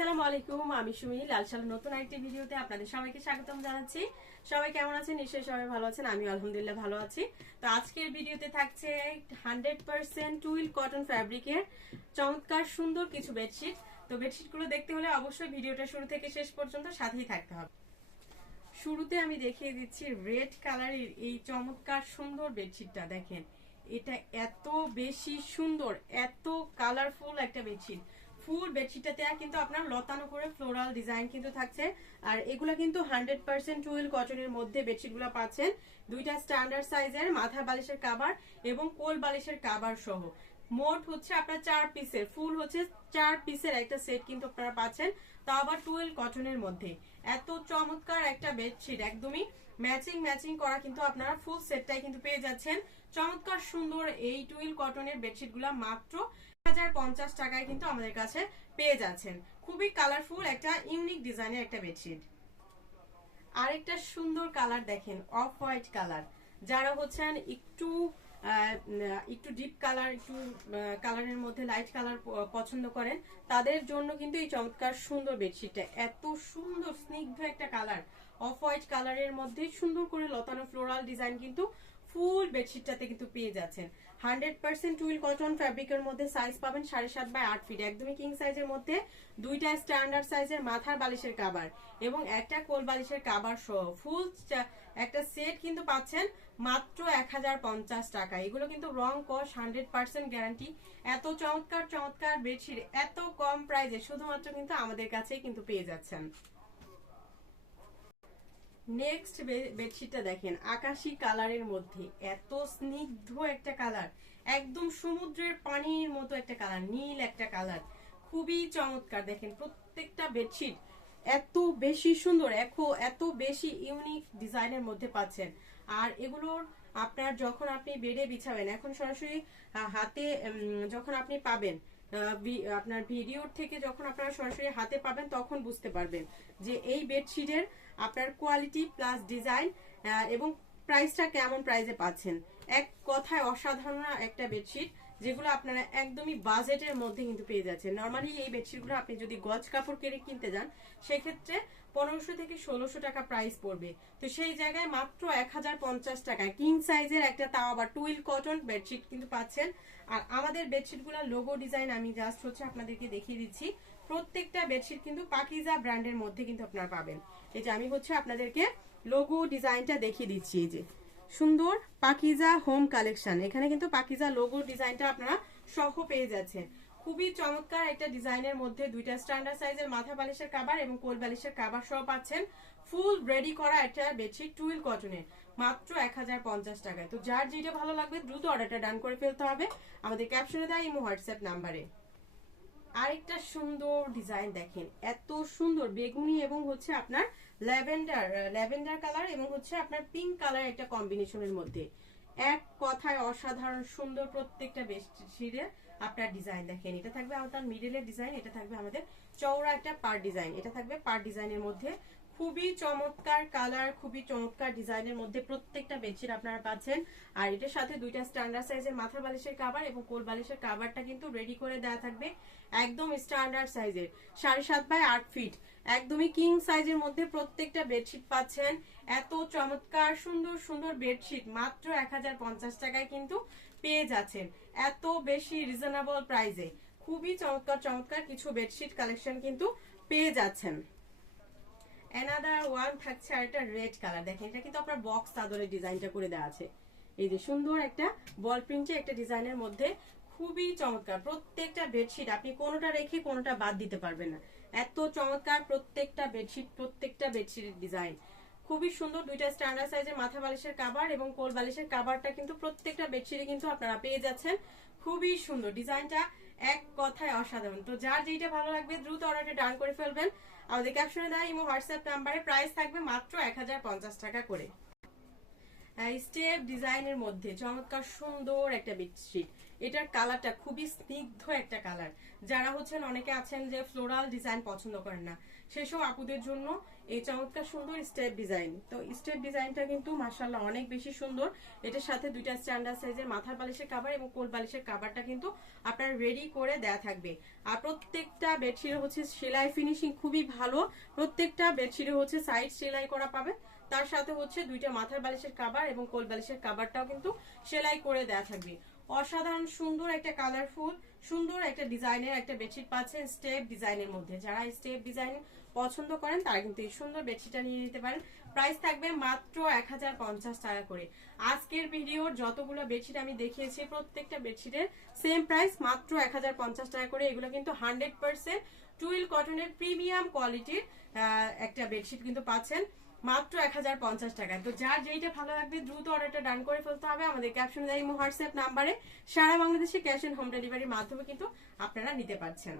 আসসালামু আলাইকুম, আমি সুমি লালশাল নতুন একটি ভিডিওতে আপনাদের সবাইকে স্বাগতম জানাচ্ছি। সবাই কেমন আছেন? নিশ্চয়ই সবাই ভালো আছেন। আমি আলহামদুলিল্লাহ ভালো আছি। তো আজকের ভিডিওতে থাকছে হান্ড্রেড পার্সেন্ট টুইল কটন ফ্যাব্রিকের চমৎকার সুন্দর কিছু বেডশিট। তো বেডশিটগুলো দেখতে হলে অবশ্যই ভিডিওটা শুরু থেকে শেষ পর্যন্ত সাথেই থাকতে হবে। শুরুতে আমি দেখিয়ে দিচ্ছি রেড কালারের এই চমৎকার সুন্দর বেডশিটটা। দেখেন, এটা এত বেশি সুন্দর, এত কালারফুল একটা বেডশিট। ফুল বেডশিটটাতে কিন্তু আপনার লতানো করে ফ্লোরাল ডিজাইন কিন্তু থাকছে। আর এগুলো কিন্তু হান্ড্রেড পার্সেন্ট টুয়েল কটনের মধ্যে বেডশিটগুলো পাচ্ছেন। দুইটা স্ট্যান্ডার্ড সাইজের মাথা বালিশের কাবার এবং কোল বালিশের কাবার সহ। মোট হচ্ছে আপনার চার পিসের ফুল হচ্ছে চার পিসের একটা সেট কিন্তু আপনারা পাচ্ছেন। তা আবার টুয়েল কটনের মধ্যে। এত চমৎকার একটা বেডশিট, একদমই ম্যাচিং ম্যাচিং করা কিন্তু আপনারা ফুল সেটটাই কিন্তু পেয়ে যাচ্ছেন। চমৎকার সুন্দর এই টুইল কটনের বেডশিটগুলা মাত্র টাকায় কিন্তু আমাদের কাছে পেয়ে যাচ্ছেন। খুবই কালারফুল একটা ইউনিক ডিজাইনের একটা বেডশিট আরেকটা সুন্দর কালার দেখেন অফ হোয়াইট কালার যারা হচ্ছেন একটু একটু ডিপ কালার একটু কালারের মধ্যে লাইট কালার পছন্দ করেন, তাদের জন্য কিন্তু এই চমৎকার সুন্দর বেডশিটটা এত সুন্দর, স্নিগ্ধ একটা কালার অফ হোয়াইট কালারের মধ্যে সুন্দর করে লতানো ফ্লোরাল ডিজাইন কিন্তু ফুল বেডশিটটাতে কিন্তু পেয়ে যাচ্ছেন। হান্ড্রেড পার্সেন্ট টুইল কটন ফ্যাব্রিকের মধ্যে সাইজ পাবেন সাড়ে সাত বাই আট ফিট একদমই কিং সাইজের মধ্যে। দুইটা স্ট্যান্ডার্ড সাইজের মাথার বালিশের কাবার এবং একটা কোল বালিশের কাবার সহ। ফুল একটা সেট কিন্তু পাচ্ছেন মাত্র এক হাজার পঞ্চাশ টাকা। এগুলো কিন্তু রং কস হান্ড্রেড পার্সেন্ট গ্যারান্টি এত চমৎকার চমৎকার বেডশিট এত কম প্রাইজে শুধুমাত্র কিন্তু আমাদের কাছেই কিন্তু পেয়ে যাচ্ছেন। নেক্সট বেডশিটটা দেখেন, আকাশি কালারের মধ্যে, এত স্নিগ্ধ একটা কালার একদম সমুদ্রের পানির মতো একটা কালার নীল একটা কালার খুবই চমৎকার। দেখেন, প্রত্যেকটা বেডশিট এত বেশি সুন্দর, এখো, এত বেশি ইউনিক ডিজাইনের মধ্যে পাচ্ছেন। আর এগুলোর আপনার যখন আপনি বেডে বিছাবেন, এখন সরাসরি হাতে যখন আপনি পাবেন আপনার ভিডিওর থেকে যখন আপনারা সরাসরি হাতে পাবেন, তখন বুঝতে পারবেন যে এই বেডশিটের আপনার কোয়ালিটি প্লাস ডিজাইন এবং প্রাইসটা কেমন প্রাইসে পাচ্ছেন। এক কথায় অসাধারণ একটা বেডশিট। যেগুলো আপনারা একদমই বাজেটের মধ্যে কিন্তু পেয়ে যাচ্ছেন। নর্মালি এই বেডশিটগুলো আপনি যদি গজ কাপড় কিনে কিনতে যান, সেক্ষেত্রে পনেরোশো থেকে ষোলোশো টাকা প্রাইস পড়বে। তো সেই জায়গায় মাত্র এক হাজার পঞ্চাশ টাকায় কিং সাইজের একটা তাও আবার টুইল কটন বেডশিট কিন্তু পাচ্ছেন। আর আমাদের বেডশিটগুলোর লোগো ডিজাইন আমি জাস্ট হচ্ছে আপনাদেরকে দেখিয়ে দিচ্ছি। প্রত্যেকটা বেডশিট কিন্তু পাকিজা ব্র্যান্ডের মধ্যে কিন্তু আপনারা পাবেন। এই যে আমি হচ্ছে আপনাদেরকে লোগো ডিজাইনটা দেখিয়ে দিচ্ছি, এই যে। সুন্দর পাকিজা হোম কালেকশন এখানে কিন্তু পাকিজা লোগো ডিজাইনটা আপনারা সহ পেয়ে যাচ্ছেন। খুবই চমৎকার একটা ডিজাইনের মধ্যে দুইটা স্ট্যান্ডার্ড সাইজের মাথা বালিশের কাবার এবং কোল বালিশের কাবার সহ পাচ্ছেন। ফুল রেডি করা একটা বেডশিট টুইল কটনের মাত্র এক হাজার পঞ্চাশ টাকায়। তো যার যেটা ভালো লাগবে দ্রুত অর্ডারটা ডান করে ফেলতে হবে। আমাদের ক্যাপশনে দেয় ইমো হোয়াটসঅ্যাপ নাম্বারে। আরেকটা সুন্দর ডিজাইন দেখেন। এত সুন্দর বেগুনি এবং হচ্ছে আপনার ল্যাভেন্ডার ল্যাভেন্ডার কালার এবং হচ্ছে আপনার পিঙ্ক কালার একটা কম্বিনেশনের মধ্যে। এক কথায় অসাধারণ, সুন্দর প্রত্যেকটা বেডশিটের আপনার ডিজাইন দেখেন। এটা থাকবে আমাদের মিডলের ডিজাইন এটা থাকবে আমাদের চওড়া একটা পার ডিজাইন এটা থাকবে পার ডিজাইনের মধ্যে। খুবই চমৎকার কালার খুবই চমৎকার ডিজাইনের মধ্যে প্রত্যেকটা বেডশিট আপনারা পাচ্ছেন। আর এটার সাথে দুইটা স্ট্যান্ডার্ড সাইজের মাথা বালিশের কাবার এবং কোল বালিশের কাবারটা কিন্তু রেডি করে দেওয়া থাকবে। একদম স্ট্যান্ডার্ড সাইজের সাড়ে সাত বাই আট ফিট একদমই কিং সাইজের মধ্যে প্রত্যেকটা বেডশিট পাচ্ছেন। এত চমৎকার, সুন্দর সুন্দর বেডশিট মাত্র এক হাজার পঞ্চাশ টাকায় কিন্তু পেয়ে যাচ্ছেন। এত বেশি রিজনেবল প্রাইসে খুবই চমৎকার চমৎকার কিছু বেডশিট কালেকশন কিন্তু পেয়ে যাচ্ছেন। অ্যানাদার ওয়ান থাকছে আর একটা রেড কালার দেখেন, এটা কিন্তু আপনার বক্স চাদরের ডিজাইনটা করে দেওয়া আছে। এই যে সুন্দর একটা বল প্রিন্টে একটা ডিজাইনের মধ্যে খুবই চমৎকার। প্রত্যেকটা বেডশিট আপনি কোনোটা রেখে কোনোটা বাদ দিতে পারবেন না। এত চমৎকার প্রত্যেকটা বেডশিট প্রত্যেকটা বেডশিটের ডিজাইন খুবই সুন্দর দুইটা স্ট্যান্ডার্ড সাইজের মাথা বালিশের কাবার এবং কোল বালিশের কাবারটা কিন্তু প্রত্যেকটা বেডশিটে কিন্তু আপনারা পেয়ে যাচ্ছেন। খুবই সুন্দর। ডিজাইনটা এক কথায় অসাধারণ। তো যার যেটা ভালো লাগবে দ্রুত অর্ডারটা ডান করে ফেলবেন। আমাদের ক্যাপশনে দেয় ইমো হোয়াটসঅ্যাপ নাম্বারে প্রাইস থাকবে মাত্র এক হাজার পঞ্চাশ টাকা করে। স্টেপ ডিজাইনের মধ্যে চমৎকার সুন্দর একটা বেডশিট এটার কালারটা খুবই স্নিগ্ধ একটা কালার। যারা হচ্ছেন অনেকে আছেন যে ফ্লোরাল ডিজাইন পছন্দ করেন না। সেসব আপুদের জন্য এই চমৎকার সুন্দর স্টেপ ডিজাইন। তো স্টেপ ডিজাইনটা কিন্তু মাসাল্লাহ অনেক বেশি সুন্দর। এটার সাথে দুইটা স্ট্যান্ডার্ড সাইজের মাথার বালিশের কাভার এবং কোল বালিশের কাভারটা কিন্তু আপনার রেডি করে দেয়া থাকবে। আর প্রত্যেকটা বেডশিটে হচ্ছে সেলাই ফিনিশিং খুবই ভালো। প্রত্যেকটা বেডশিটে হচ্ছে সাইড সেলাই করা পাবে তার সাথে হচ্ছে দুইটা মাথার বালিশের কাবার এবং কোল বালিশের কাভারটাও কিন্তু সেলাই করে দেয়া থাকবে। অসাধারণ, সুন্দর একটা কালারফুল সুন্দর একটা ডিজাইনের একটা বেডশিট পাচ্ছেন স্টেপ ডিজাইনের মধ্যে। যারা স্টেপ ডিজাইন পছন্দ করেন, তারা কিন্তু এই সুন্দর বেডশিটটা নিয়ে নিতে পারেন। প্রাইস থাকবে মাত্র এক হাজার পঞ্চাশ টাকা করে। আজকের ভিডিওর যতগুলো বেডশিট আমি দেখিয়েছি, প্রত্যেকটা বেডশিটের সেম প্রাইস মাত্র এক হাজার পঞ্চাশ টাকা করে। এগুলো কিন্তু হান্ড্রেড পার্সেন্ট টুইল কটনের প্রিমিয়াম কোয়ালিটির একটা বেডশিট কিন্তু পাচ্ছেন। মাত্র এক হাজার পঞ্চাশ টাকায়। তো যার যেইটা ভালো লাগবে, দ্রুত অর্ডারটা ডান করে ফেলতে হবে। আমাদের ক্যাপশন দেয় হোয়াটসঅ্যাপ নাম্বারে সারা বাংলাদেশে ক্যাশ অন হোম ডেলিভারির মাধ্যমে কিন্তু আপনারা নিতে পারছেন।